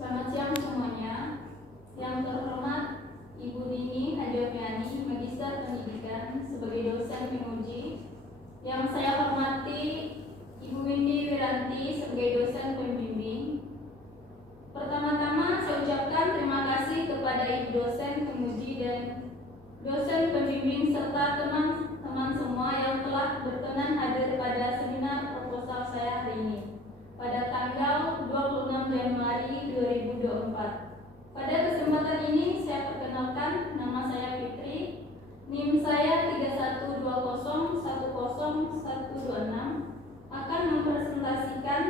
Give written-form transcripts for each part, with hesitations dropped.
Selamat siang semuanya. Yang terhormat Ibu Nini Hadjoviani, Magister Pendidikan sebagai dosen penguji. Yang saya hormati Ibu Windy Wiranti sebagai dosen pembimbing. Pertama-tama saya ucapkan terima kasih kepada Ibu dosen penguji dan dosen pembimbing serta teman-teman semua yang telah berkenan hadir pada seminar proposal saya hari ini pada tanggal 26 Januari 2024. Pada kesempatan ini saya perkenalkan, nama saya Fitri, NIM saya 3120100126, akan mempresentasikan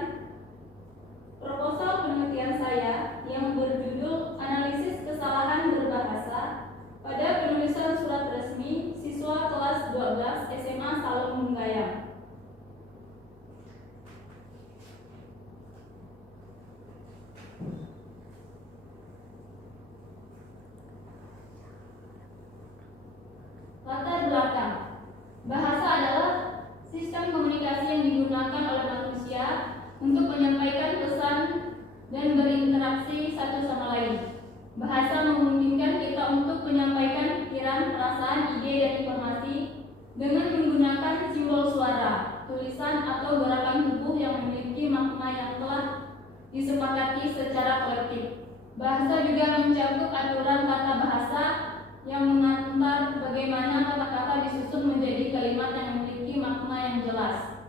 proposal penelitian saya yang berjudul Analisis Kesalahan Berbahasa pada Penulisan Surat Resmi Siswa Kelas 12 SMA Salom Munggayam. Latar belakang. Bahasa adalah sistem komunikasi yang digunakan oleh manusia untuk menyampaikan pesan dan berinteraksi satu sama lain. Bahasa memungkinkan kita untuk menyampaikan pikiran, perasaan, ide, dan informasi dengan menggunakan simbol suara, tulisan, atau gerakan tubuh yang memiliki makna yang telah disepakati secara kolektif. Bahasa juga mencakup aturan tata bahasa yang mengantar bagaimana kata-kata disusun menjadi kalimat yang memiliki makna yang jelas.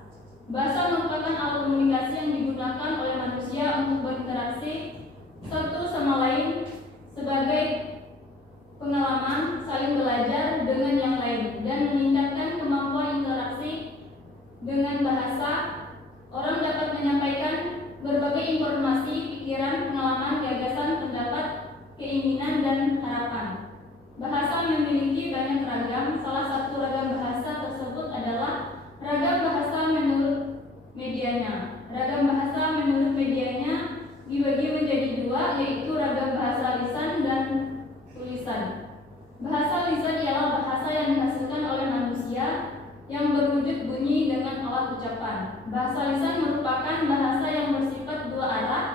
Bahasa merupakan alat komunikasi yang digunakan oleh manusia untuk berinteraksi satu sama lain sebagai pengalaman saling belajar dengan yang lain dan meningkatkan kemampuan interaksi. Dengan bahasa, orang dapat menyampaikan berbagai informasi, pikiran, pengalaman, gagasan, pendapat, keinginan, dan harapan. Bahasa memiliki banyak ragam. Salah satu ragam bahasa tersebut adalah ragam bahasa menurut medianya. Ragam bahasa menurut medianya dibagi menjadi dua, yaitu ragam bahasa lisan dan tulisan. Bahasa lisan ialah bahasa yang dihasilkan oleh manusia yang berwujud bunyi dengan alat ucapan. Bahasa lisan merupakan bahasa yang bersifat dua arah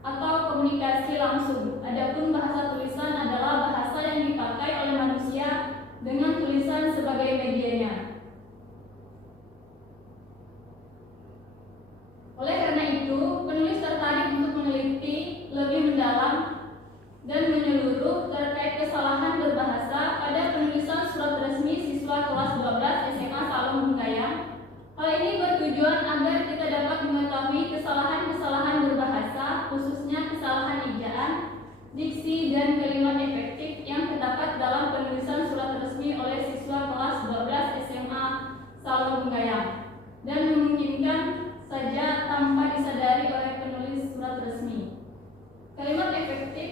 atau komunikasi langsung. Adapun bahasa tulisan adalah bahasa yang dipakai oleh manusia dengan tulisan sebagai medianya. Oleh karena itu, penulis tertarik untuk meneliti lebih mendalam dan menyeluruh terkait kesalahan berbahasa pada penulisan surat resmi siswa kelas 12 SMA Salom Munggayam. Hal ini bertujuan agar kita dapat mengetahui kesalahan-kesalahan berbahasa, khususnya kesalahan ejaan, diksi, dan kalimat efektif yang terdapat dalam penulisan surat resmi oleh siswa kelas 12 SMA Salom Munggayam dan memungkinkan saja tanpa disadari oleh penulis surat resmi. Kalimat efektif,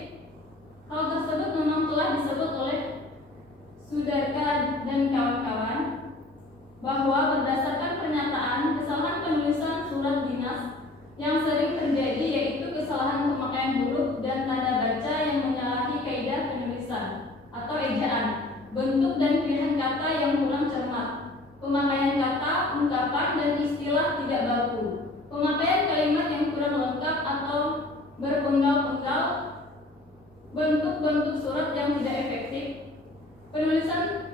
hal tersebut memang telah disebut oleh Sudarka dan kawan-kawan bahwa berdasarkan pernyataan kesalahan penulisan surat dinas yang sering terjadi yaitu kesalahan pemakaian huruf dan tanda baca yang menyalahi kaidah penulisan atau ejaan, bentuk dan pilihan kata yang kurang cermat, pemakaian kata, ungkapan, dan istilah tidak baku, pemakaian kalimat yang kurang lengkap atau berpenggal-penggal, bentuk-bentuk surat yang tidak efektif. Penulisan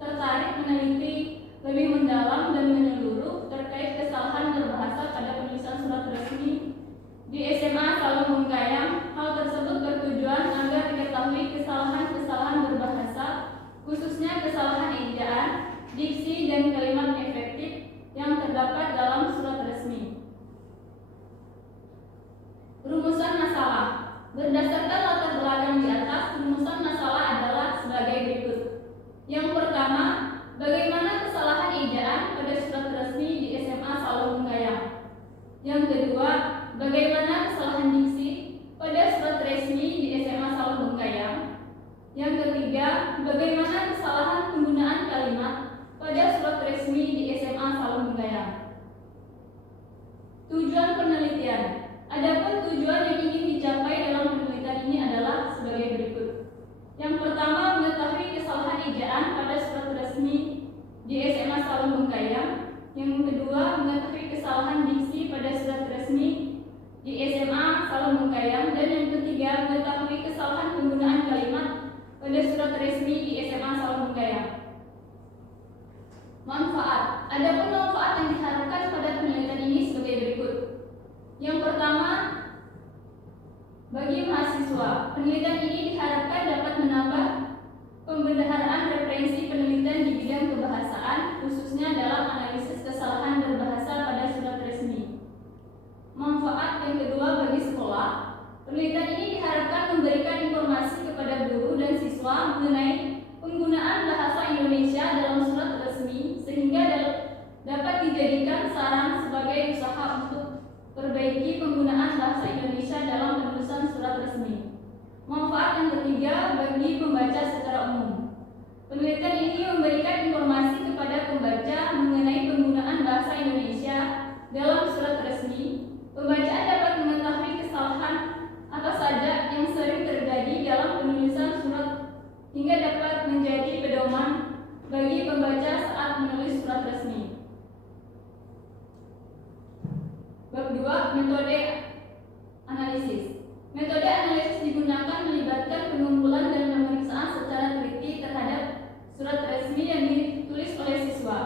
tertarik meneliti lebih mendalam dan menyeluruh terkait kesalahan berbahasa pada penulisan surat resmi di SMA Salom Munggayam. Hal tersebut bertujuan agar diketahui kesalahan-kesalahan berbahasa, khususnya kesalahan ejaan, diksi, dan kalimat efektif yang terdapat dalam surat resmi. Rumusan masalah. Berdasarkan latar belakang di atas, rumusan masalah adalah sebagai berikut. Yang pertama, bagaimana kesalahan ejaan pada surat resmi di SMA Salom Munggayam. Yang kedua, bagaimana kesalahan diksi pada surat resmi di SMA Salom Munggayam. Yang ketiga, bagaimana kesalahan penggunaan kalimat pada surat resmi di SMA Salom Munggayam. Tujuan penelitian. Adapun tujuan yang ingin dicapai dalam penelitian ini adalah sebagai berikut. Yang pertama, mengetahui kesalahan ejaan pada surat resmi di SMA Salom Munggayam. Yang kedua, mengetahui kesalahan diksi pada surat resmi di SMA Salom Munggayam. Dan Bagi mahasiswa, penelitian ini diharapkan dapat menambah pembendaharaan referensi penelitian di bidang kebahasaan, khususnya dalam analisis kesalahan berbahasa pada surat resmi. Manfaat yang kedua bagi sekolah, penelitian ini diharapkan memberikan informasi kepada guru dan siswa mengenai penggunaan bahasa Indonesia dalam surat resmi, sehingga dapat dijadikan saran sebagai usaha untuk perbaiki penggunaan bahasa Indonesia dalam penulisan surat resmi. Manfaat yang ketiga bagi pembaca secara umum, penelitian ini memberikan informasi kepada pembaca mengenai penggunaan bahasa Indonesia dalam surat resmi. Pembaca dapat mengetahui kesalahan apa saja yang sering terjadi dalam penulisan surat, hingga dapat menjadi pedoman bagi pembaca saat menulis surat resmi. Bab 2. Metode analisis. Metode analisis digunakan melibatkan pengumpulan dan pemeriksaan secara teliti terhadap surat resmi yang ditulis oleh siswa.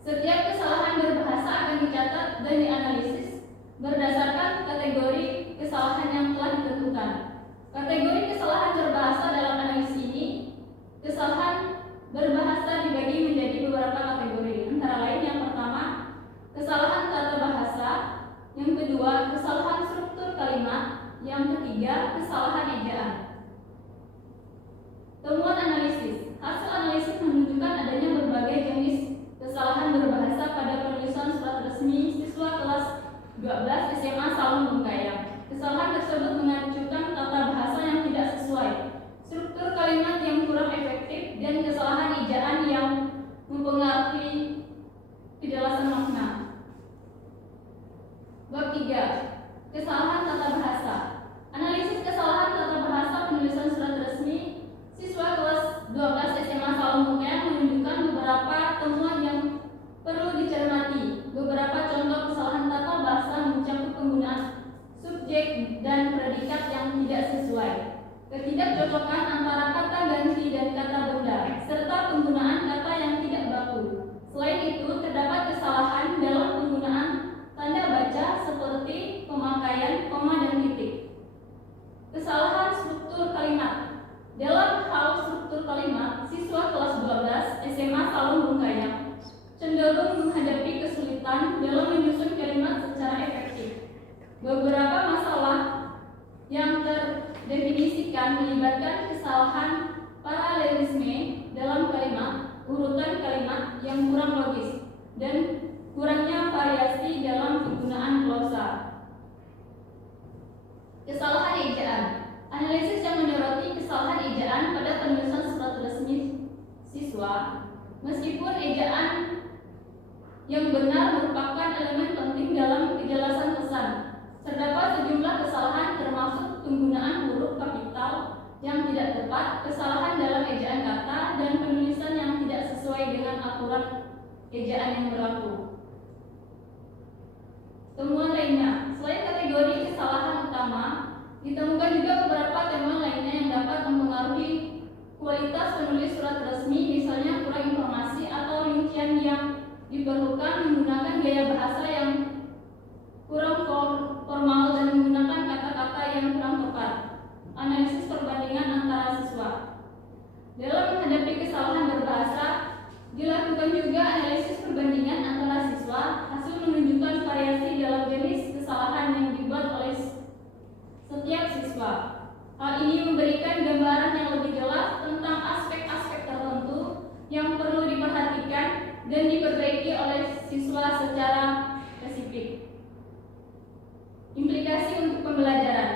Setiap kesalahan berbahasa akan dicatat dan dianalisis berdasarkan kategori kesalahan yang telah ditentukan. Kategori kesalahan berbahasa dalam analisis ini, kesalahan berbahasa dibagi menjadi beberapa kategori, antara lain yang pertama, kesalahan tata bahasa, yang kedua, kesalahan struktur kalimat, yang ketiga, kesalahan ejaan. Temuan analisis. Hasil analisis menunjukkan adanya berbagai jenis kesalahan berbahasa pada penulisan surat resmi siswa kelas 12 SMA Salung Bungkayang. Kesalahan tersebut mengacukan tata bahasa yang tidak sesuai, struktur kalimat yang kurang efektif, dan kesalahan ejaan yang mempengaruhi kejelasan makna. Bab 3. Kesalahan tata bahasa. Analisis kesalahan tata bahasa penulisan surat resmi siswa kelas 12 SMA Salung Bungkayang menunjukkan beberapa temuan yang perlu dicermati. Beberapa contoh kesalahan tata bahasa mencakup penggunaan subjek dan predikat yang tidak sesuai, ketidakcocokan antara kata ganti dan kata benda, serta penggunaan kata yang tidak baku. Selain itu, terdapat kesalahan dalam penggunaan tanda baca seperti pemakaian koma dan titik. Kesalahan struktur kalimat. Dalam hal struktur kalimat, siswa kelas 12 SMA Salung Bungkayang cenderung menghadapi kesulitan dalam menyusun kalimat secara efektif. Beberapa masalah yang terdefinisikan melibatkan kesalahan paralelisme dalam kalimat, urutan kalimat yang kurang logis, dan kurangnya variasi dalam penggunaan glosa. Kesalahan ejaan. Analisis yang menyoroti kesalahan ejaan pada penulisan surat resmi siswa. Meskipun ejaan yang benar merupakan elemen penting dalam kejelasan pesan, terdapat sejumlah kesalahan termasuk penggunaan huruf kapital yang tidak tepat, kesalahan dalam ejaan kata, dan penulisan yang tidak sesuai dengan aturan ejaan yang berlaku. Temuan lainnya. Selain kategori kesalahan utama, ditemukan juga beberapa temuan lainnya yang dapat mempengaruhi kualitas penulis surat resmi, misalnya kurang informasi atau rincian yang diperlukan, menggunakan gaya bahasa yang kurang formal, dan menggunakan kata-kata yang kurang tepat. Analisis perbandingan antara siswa. Dalam menghadapi kesalahan berbahasa, dilakukan juga analisis perbandingan antara siswa. Hasil menunjukkan variasi dalam jenis kesalahan yang dibuat oleh setiap siswa. Hal ini memberikan gambaran yang lebih jelas tentang aspek-aspek tertentu yang perlu diperhatikan dan diperbaiki oleh siswa secara spesifik. Implikasi untuk pembelajaran.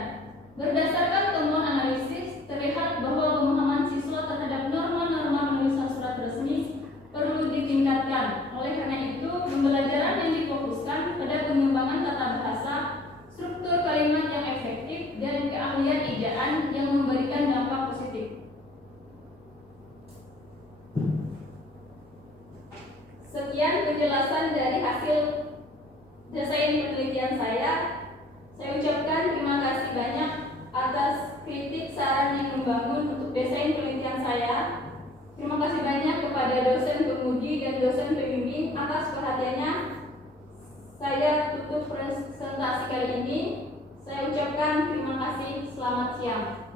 Berdasarkan temuan analisis, terlihat bahwa pemahaman siswa terhadap norma-norma penulisan surat resmi perlu ditingkatkan. Oleh karena itu, pembelajaran yang difokuskan pada pengembangan tata bahasa, struktur kalimat yang efektif, dan keahlian ejaan yang memberikan dampak positif. Sekian penjelasan dari hasil desain penelitian saya. Saya ucapkan terima kasih banyak atas kritik saran yang membangun untuk desain penelitian saya. Terima kasih banyak kepada dosen pemudi dan dosen pembimbing atas perhatiannya. Saya tutup presentasi kali ini. Saya ucapkan terima kasih. Selamat siang.